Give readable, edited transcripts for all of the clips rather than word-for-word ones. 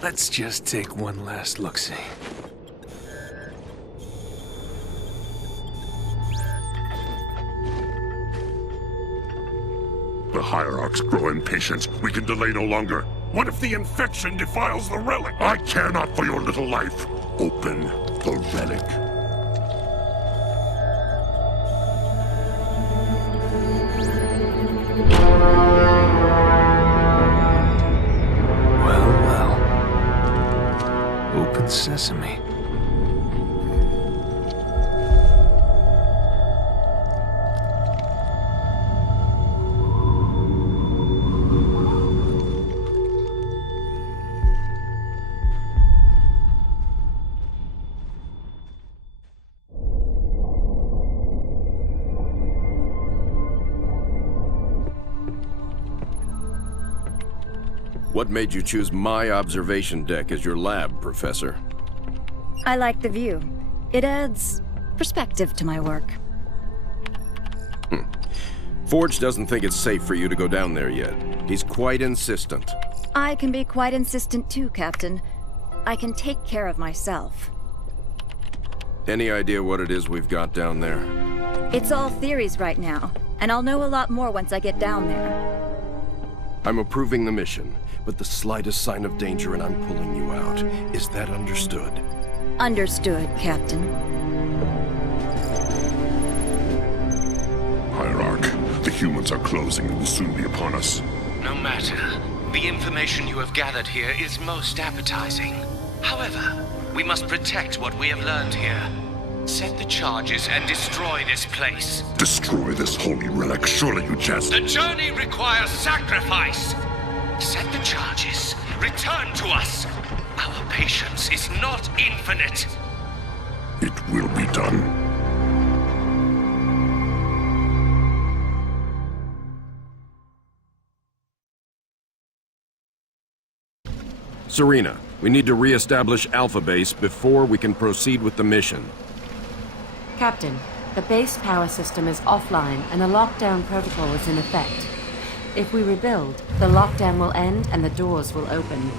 Let's just take one last look-see. The Hierarchs grow impatient. We can delay no longer. What if the infection defiles the relic? I care not for your little life. Open the relic. Well, well. Open sesame. What made you choose my observation deck as your lab, Professor? I like the view. It adds perspective to my work. Forge doesn't think it's safe for you to go down there yet. He's quite insistent. I can be quite insistent too, Captain. I can take care of myself. Any idea what it is we've got down there? It's all theories right now, and I'll know a lot more once I get down there. I'm approving the mission, but the slightest sign of danger and I'm pulling you out. Is that understood? Understood, Captain. Hierarch, the humans are closing and will soon be upon us. No matter. The information you have gathered here is most appetizing. However, we must protect what we have learned here. Set the charges and destroy this place. Destroy this holy relic. Surely you jest. The journey requires sacrifice. Set the charges. Return to us. Our patience is not infinite. It will be done. Serena, we need to re-establish Alpha Base before we can proceed with the mission. Captain, the base power system is offline and a lockdown protocol is in effect. If we rebuild, the lockdown will end and the doors will open.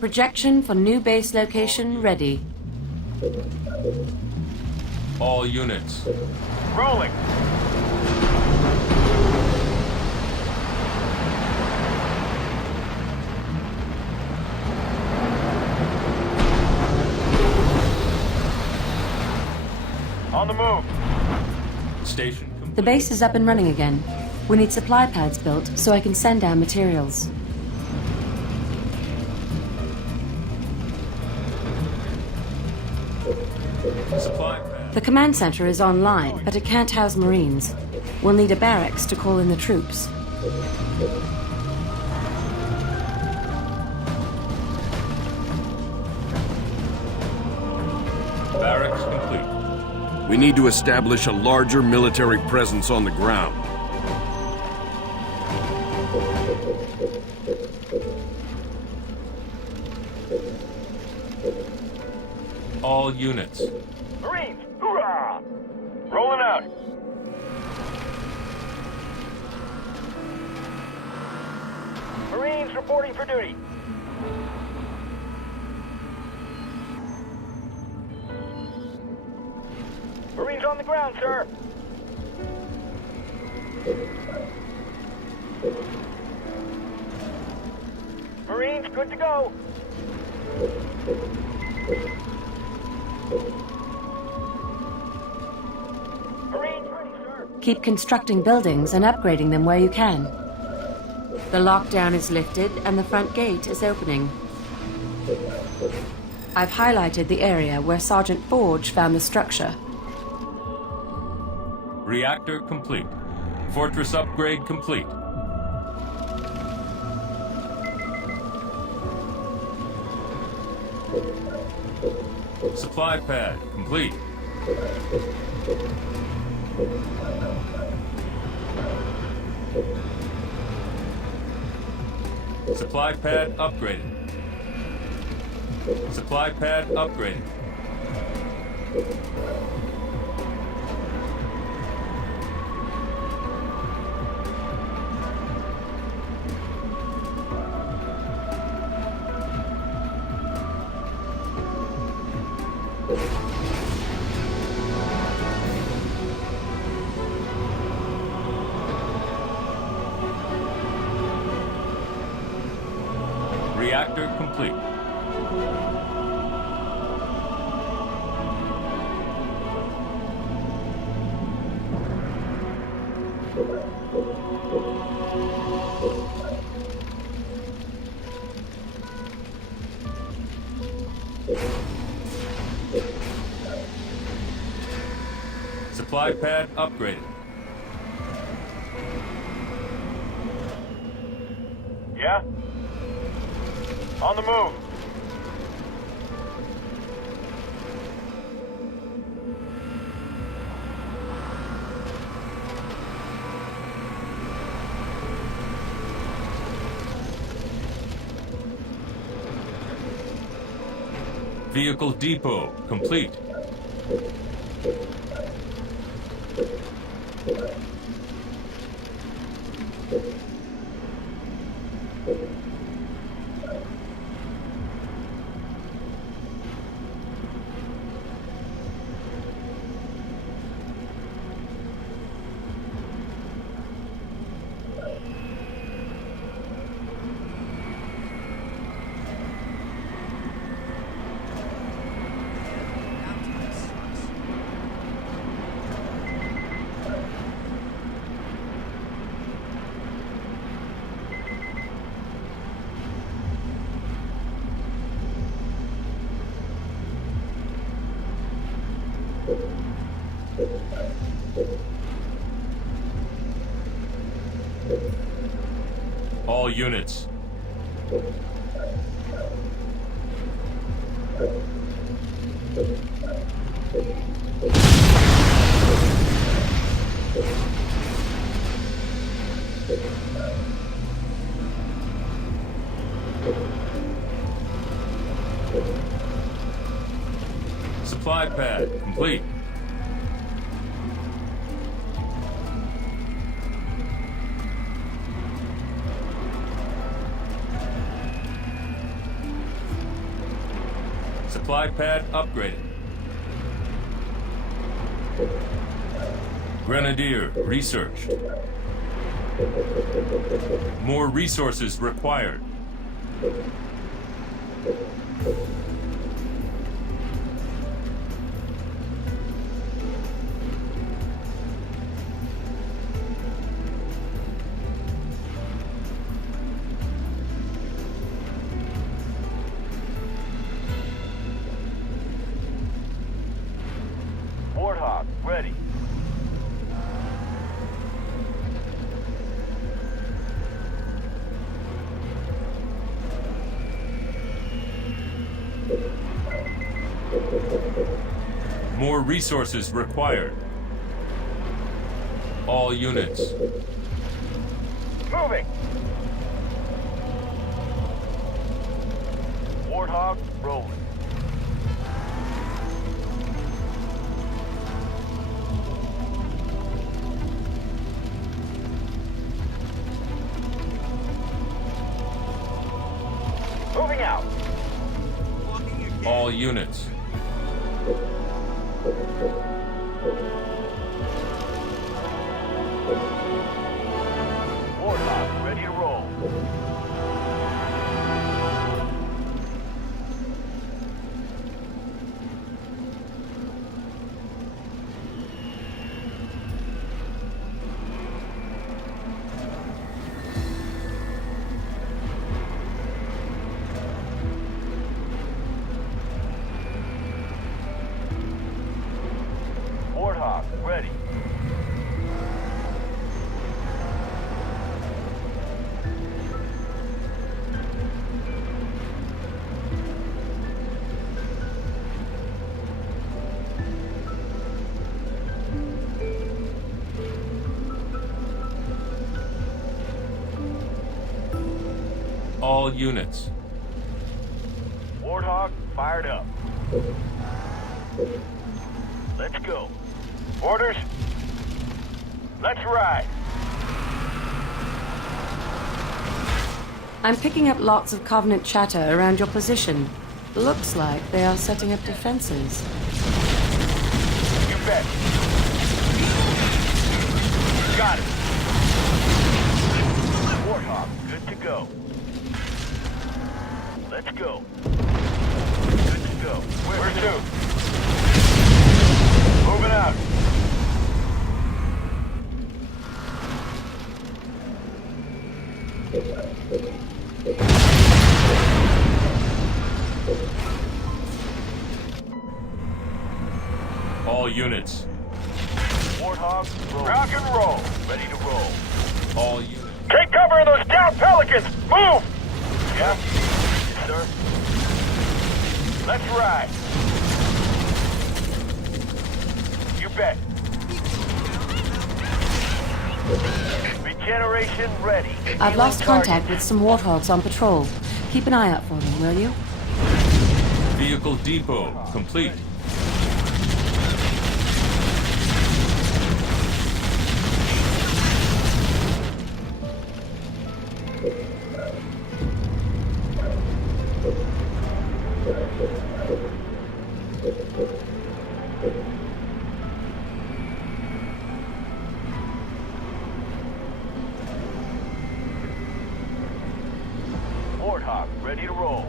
Projection for new base location ready. All units. Rolling. On the move. Station complete. The base is up and running again. We need supply pads built so I can send down materials. Supply pad. The command center is online, but it can't house Marines. We'll need a barracks to call in the troops. Barracks complete. We need to establish a larger military presence on the ground. All units. Marines, hoorah! Rolling out. Marines reporting for duty. Marines on the ground, sir. Marines, good to go. Marines ready, sir. Keep constructing buildings and upgrading them where you can. The lockdown is lifted and the front gate is opening. I've highlighted the area where Sergeant Forge found the structure. Reactor complete. Fortress upgrade complete. Supply pad complete. Supply pad upgraded. Supply pad upgraded. reactor complete. Supply pad upgraded. Yeah? On the move. Vehicle depot complete. All units. Supply pad complete. Supply pad upgraded. Grenadier researched. More resources required. Warthog, ready. More resources required. All units. Moving. Warthog, rolling. Moving out. All units. Warthog, ready to roll. Warthog, ready. All units. Warthog, fired up. Let's go. Orders? Let's ride. I'm picking up lots of Covenant chatter around your position. Looks like they are setting up defenses. You bet. Got it. Warthog, good to go. Let's go. Good to go. Where to? Moving out. All units. Warthog, rock and roll. Ready to roll. All units. Take cover of those down pelicans! Move! Yeah? Yes, sir. Let's ride. You bet. Regeneration ready. I've lost contact with some warthogs on patrol. Keep an eye out for them, will you? Vehicle depot complete. Warthog ready to roll.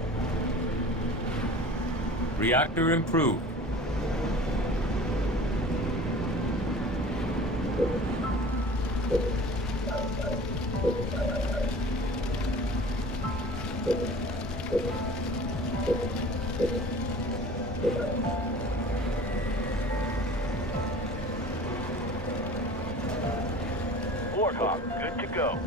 Reactor improved. Warthog good to go.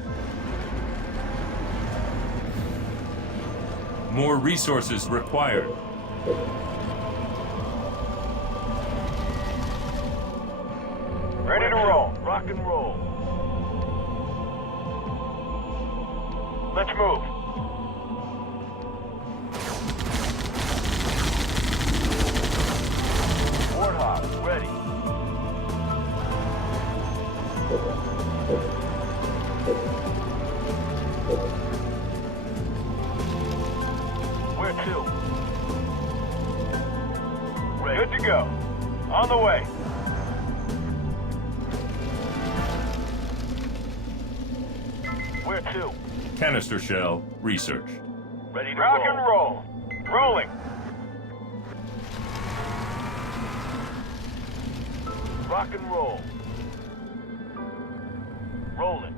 More resources required. Ready to roll. Rock and roll. Let's move. Warthog ready. Where to? Ready. Good to go. On the way. Where to? Canister shell research. Ready to rock and roll. Rolling. Rock and roll. Rolling.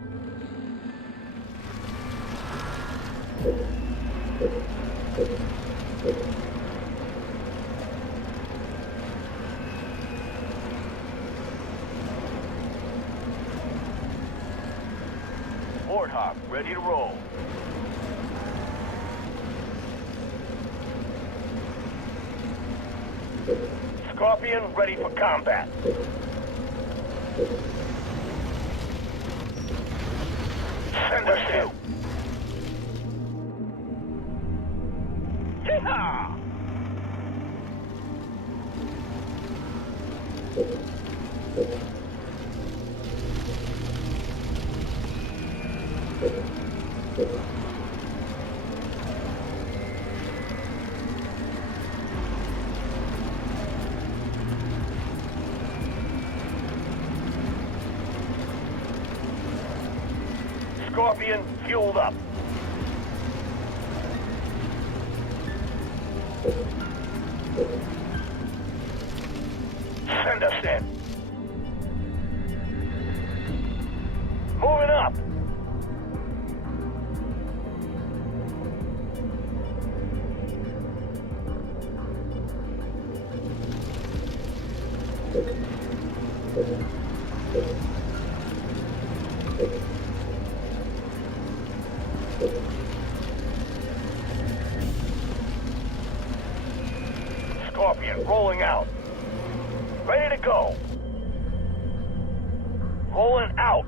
Warthog ready to roll. Scorpion ready for combat. Send us in. Yeehaw! Scorpion fueled up. Send us in. Moving up. Scorpion rolling out. Ready to go. Rolling out.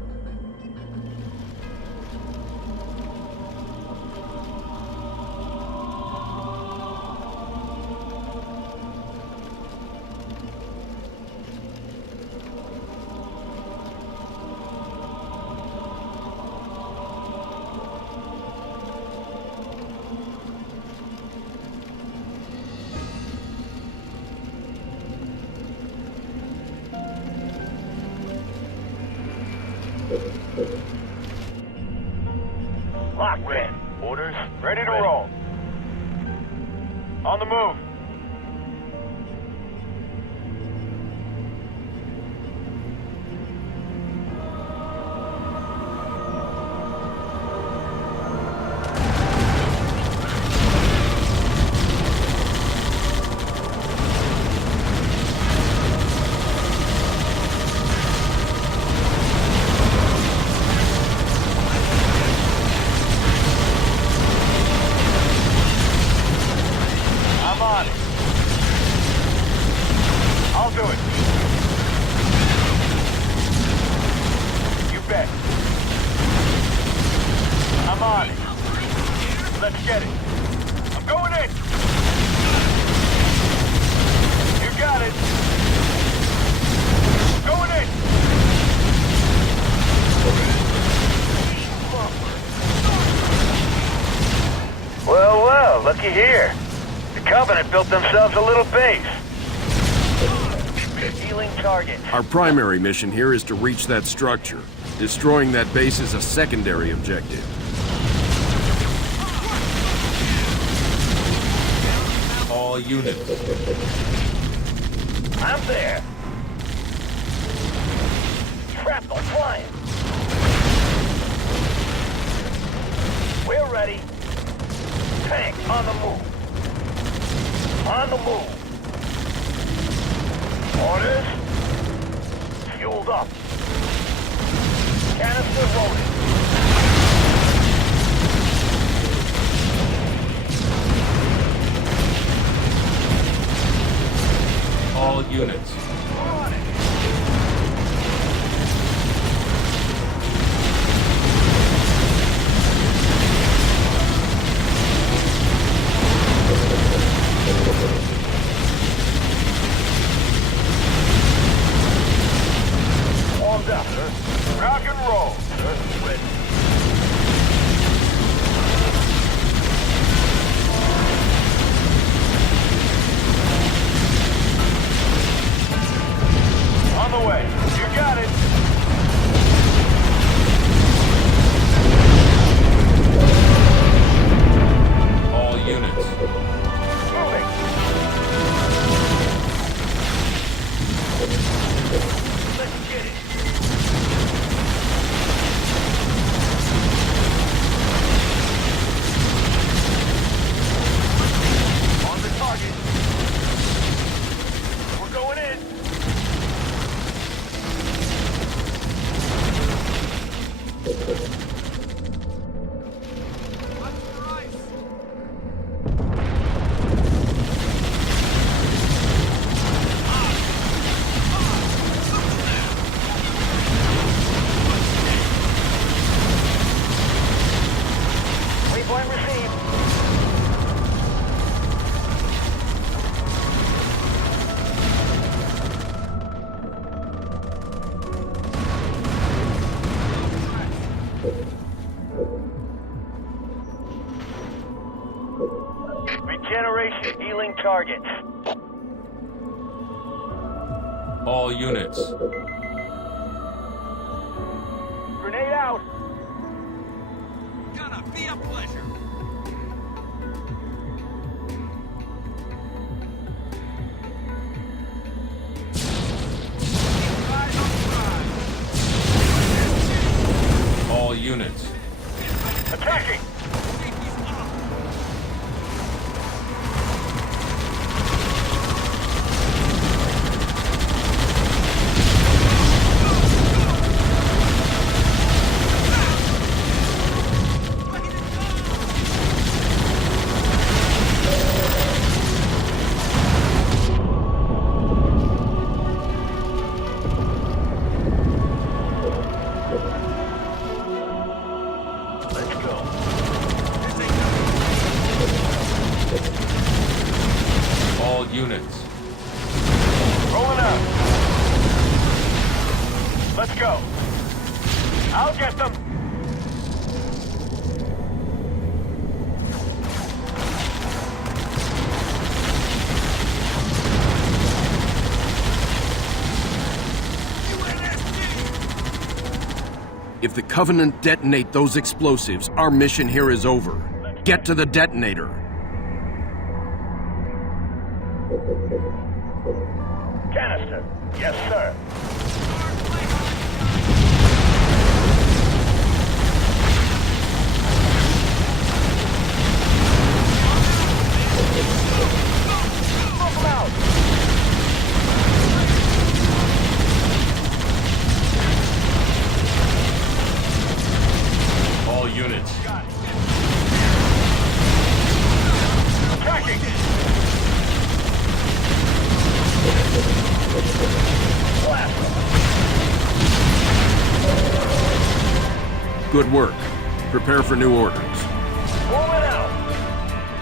On the move. I'm on it. I'll do it. You bet. I'm on it. Let's get it. I'm going in. You got it. Going in. Well, well, looky here. The Covenant built themselves a little base. Healing target. Our primary mission here is to reach that structure. Destroying that base is a secondary objective. All units. I'm there. Shrapnel flying. We're ready. Tank on the move. On the move. Orders. Fueled up. Canister loaded. All units. We're on it. Warmed up, sir. Rock and roll, sir. Ready. On the way. You got it. All units. Moving. Let's get it. On the target. We're going in. Waypoint received. Regeneration healing targets. All units. Grenade out. Gonna be a pleasure. All units. Attacking. Let's go. All units. Rolling out. Let's go. I'll get them. If the Covenant detonate those explosives, our mission here is over. Get to the detonator. Canister. Yes, sir. Smoke 'em out. All units. Tracking. Good work. Prepare for new orders. Moving out.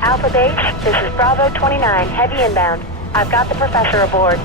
Alpha Base, this is Bravo 29, heavy inbound. I've got the professor aboard.